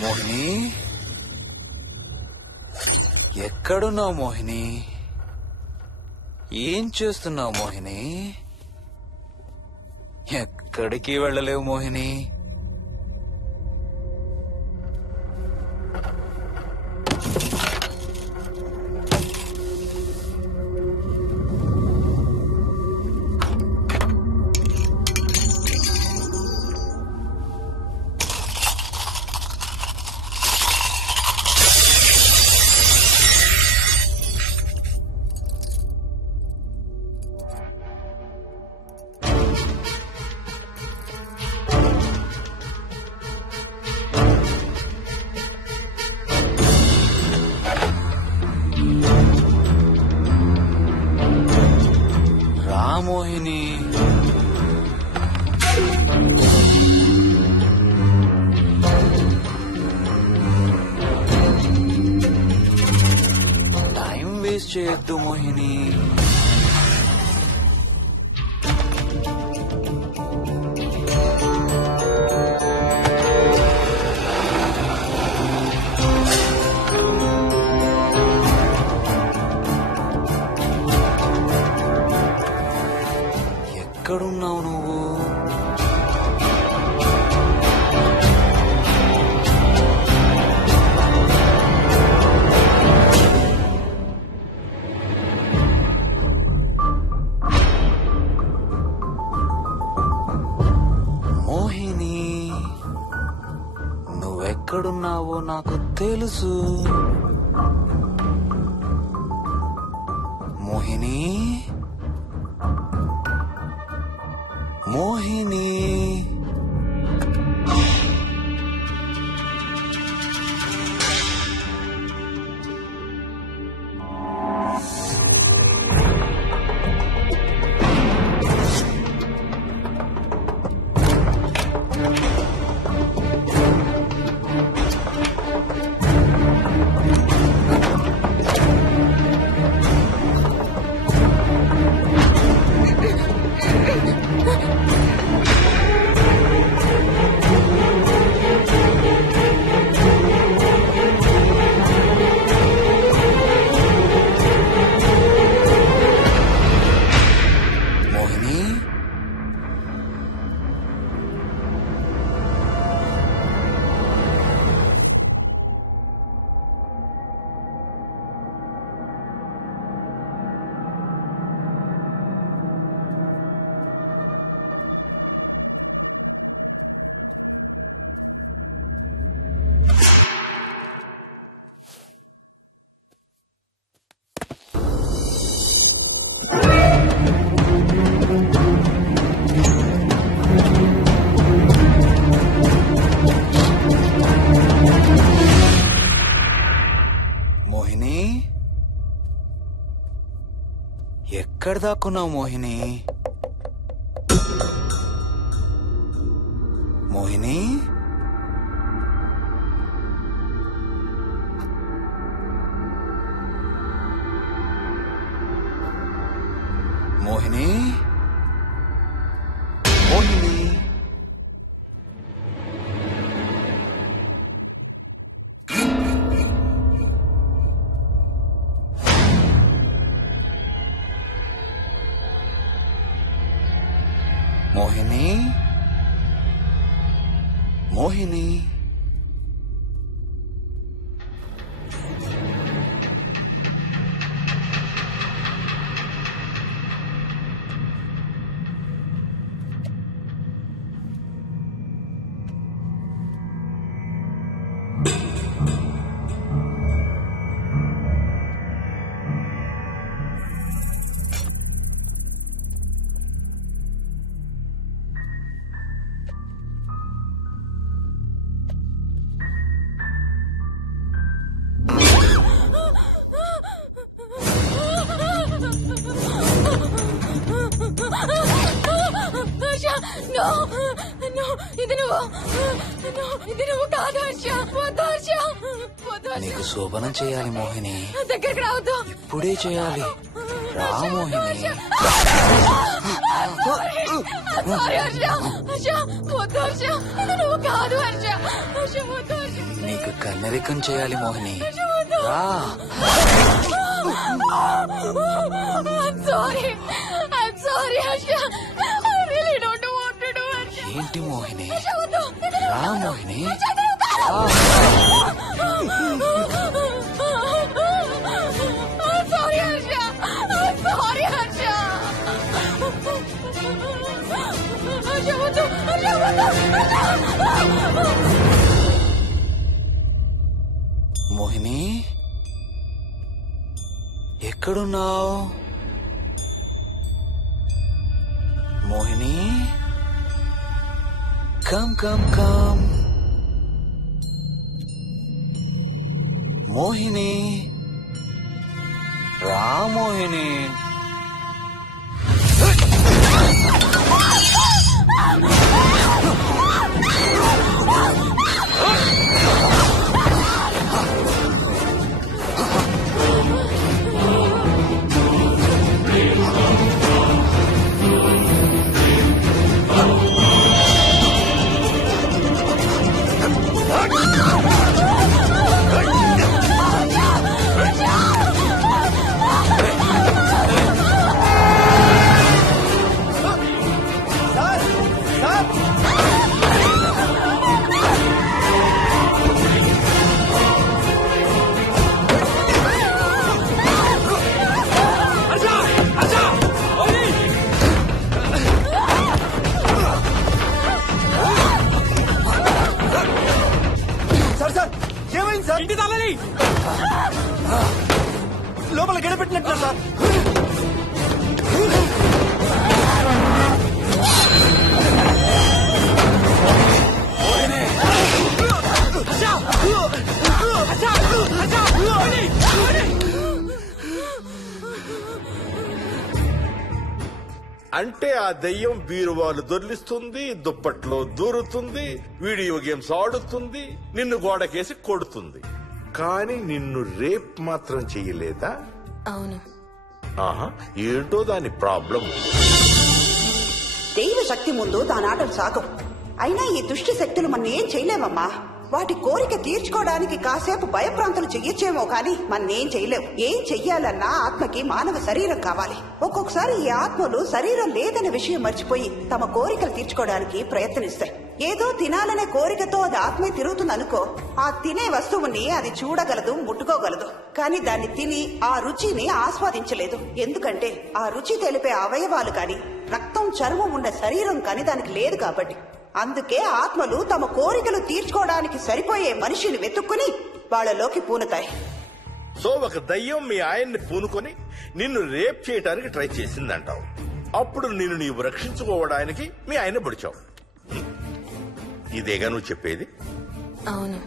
మోహిని, ఎక్కడున్నావు మోహిని? ఏం చేస్తున్నావు మోహిని? ఎక్కడికి వెళ్ళలేవు మోహిని. మోహిని, టైం వేస్ట్ చేయొద్దు మోహిని. ఎక్కడున్నావు నువ్వు? మోహిని, నువ్వెక్కడున్నావో నాకు తెలుసు. మోహిని, మోహిని, మోహిని, ఎక్కడ దాక్కున్నావు మోహిని? మోహిని, మోహిని, మోహిని, మోహిని, మోహిని. నీకు శోభనం చేయాలి మోహిని. దగ్గరికి రావద్దు. ఇప్పుడే చేయాలి. రా మోహిని. నీ నీకు కన్నెరికం చేయాలి మోహిని. రా. ఏంటి మోహిని? రా మోహిని. మోహిని ఎక్కడున్నావు? Mohini come come come. Mohini రా మోహిని. లోపల గడపెట్టినట్టు సార్. అంటే ఆ దెయ్యం బీరువాలు దొర్లిస్తుంది, దుప్పట్లో దూరుతుంది, వీడియో గేమ్స్ ఆడుతుంది, నిన్ను గోడకేసి కొడుతుంది. కానీ నిన్ను రేప్ మాత్రం చెయ్యలేదా? అవును. ఆహా, ఏంటో దాని ప్రాబ్లం. దైవ శక్తి ముందు దాని ఆటలు సాగం. అయినా ఈ దుష్ట శక్తులు మన ఏం చేయలేమమ్మా. వాటి కోరిక తీర్చుకోవడానికి కాసేపు భయప్రాంతులు చెయ్యొచ్చేమో కానీ మన్నేం చేయలేవు. ఏం చెయ్యాలన్నా ఆత్మకి మానవ శరీరం కావాలి. ఒక్కొక్కసారి ఈ ఆత్మలు శరీరం లేదనే విషయం మర్చిపోయి తమ కోరికలు తీర్చుకోవడానికి ప్రయత్నిస్తాయి. ఏదో తినాలనే కోరికతో అది ఆత్మే తిరుగుతుందనుకో, ఆ తినే వస్తువుని అది చూడగలదు, ముట్టుకోగలదు. కానీ దాన్ని తిని ఆ రుచిని ఆస్వాదించలేదు. ఎందుకంటే ఆ రుచి తెలిపే అవయవాలు కాని, రక్తం చర్మం ఉన్న శరీరం కాని దానికి లేదు కాబట్టి. అందుకే ఆత్మలు తమ కోరికలు తీర్చుకోవడానికి సరిపోయే మనిషిని వెతుక్కుని వాళ్ళలోకి పూనుతాయి. సో ఒక దయ్యం మీ ఆయన్ని పూనుకొని నిన్ను రేప్ చేయడానికి ట్రై చేసిందంటావు. అప్పుడు నిన్ను నీవు రక్షించుకోవడానికి మీ ఆయన పొడిచావు. ఇదేగా నువ్వు చెప్పేది? అవును.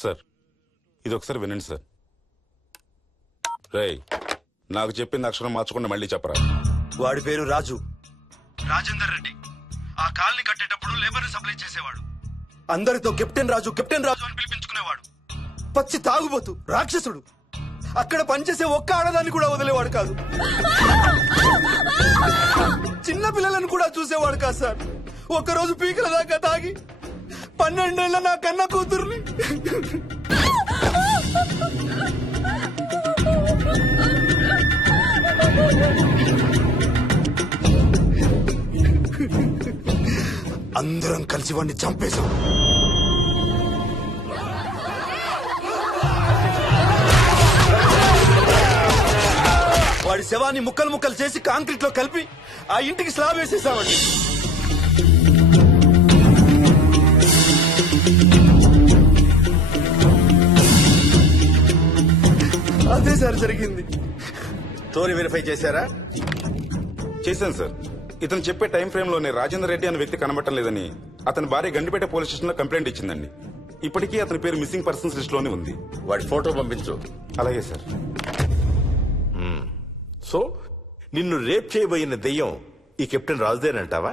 సార్ ఇది ఒకసారి వినండి సార్. రేయ్, నాకు చెప్పింది అక్షరం మార్చకుండా మళ్ళీ చెప్పరా. వాడి పేరు రాజు, రాజేందర్ రెడ్డి. ఆ కాలనీ కట్టేటప్పుడు లేబర్ సప్లై చేసేవాడు. అందరితో కెప్టెన్ రాజు కెప్టెన్ రాజు అని పిలిపించుకునేవాడు. పచ్చి తాగుబోతు, రాక్షసుడు. అక్కడ పనిచేసే ఒక్క ఆడదాన్ని కూడా వదిలేవాడు కాదు. చిన్న పిల్లలను కూడా చూసేవాడు కాదు సార్. ఒక్కరోజు పీకల దాకా తాగి 12 ఏళ్ల నా కన్న కూతుర్ని అందరం కలిసి వాడిని చంపేశాం. వాడి శవాన్ని ముక్కలు ముక్కలు చేసి కాంక్రీట్ లో కలిపి ఆ ఇంటికి స్లాబ్ వేసేసామండి. అదే సార్ జరిగింది. స్టోరీ వెరిఫై చేశారా? చేశాను సార్. ఇతను చెప్పే టైం ఫ్రేమ్ లోనే రాజేందర్ రెడ్డి అనే వ్యక్తి కనబడటం లేదని అతని భార్య గండిపేట పోలీస్ స్టేషన్ లో కంప్లైంట్ ఇచ్చిందండి. ఇప్పటికీ అతని పేరు మిస్సింగ్ పర్సన్స్ లిస్ట్ లోనే ఉంది. వాడి ఫోటో పంపించు. అలాగే సార్. సో నిన్ను రేప్ చేయబోయిన దెయ్యం ఈ కెప్టెన్ రాజుదేనంటావా?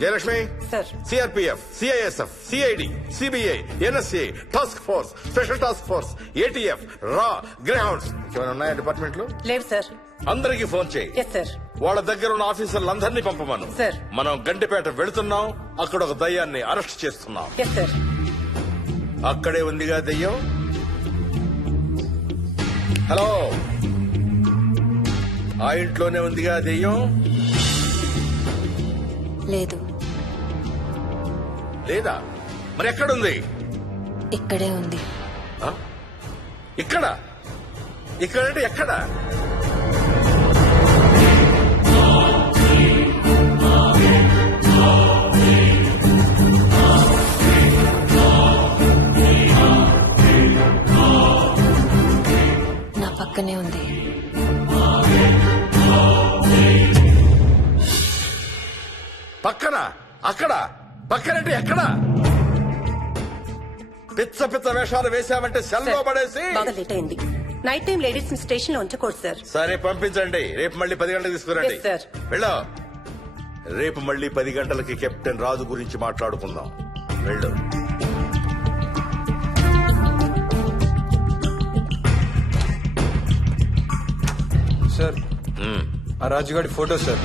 Jayalakshmi, sir. CRPF, CISF, CID, CBI, NSA, task force, special task force, ATF, రా, గ్రేహౌండ్స్ ఏమైనా ఉన్నాయా డిపార్ట్మెంట్ లో? లేదు సార్. అందరికీ ఫోన్ చేయి. Yes sir. వాళ్ళ దగ్గర ఉన్న ఆఫీసర్లందరినీ పంపమను. సార్. మనం గండిపేట వెళుతున్నాం, అక్కడ ఒక దయ్యాన్ని అరెస్ట్ చేస్తున్నాం. Yes sir. అక్కడే ఉందిగా దెయ్యం. హలో, ఆ ఇంట్లోనే ఉందిగా దెయ్యం. లేదు, లేదా? మరి ఎక్కడుంది? ఇక్కడే ఉంది. ఆ? ఇక్కడ ఇక్కడంటే ఎక్కడ? నా పక్కనే ఉంది. పక్కన? అక్కడ? పక్కనంటే ఎక్కడ? పిచ్చ పిచ్చ వేషాలు వేశామంటే సెల్లో పడేసి. బాగా లేట్ అయింది. నైట్ టైం లేడీస్ స్టేషన్ లో ఉంచకూడదు సార్. సరే పంపించండి, రేపు మళ్ళీ 10 గంటలకు తీసుకురండి. Yes, sir. వెళ్ళు. రేపు మళ్ళీ 10 గంటలకి కెప్టెన్ రాజు గురించి మాట్లాడుకుందాం. వెళ్ళు. సార్ ఆ రాజుగాడి ఫోటో సార్.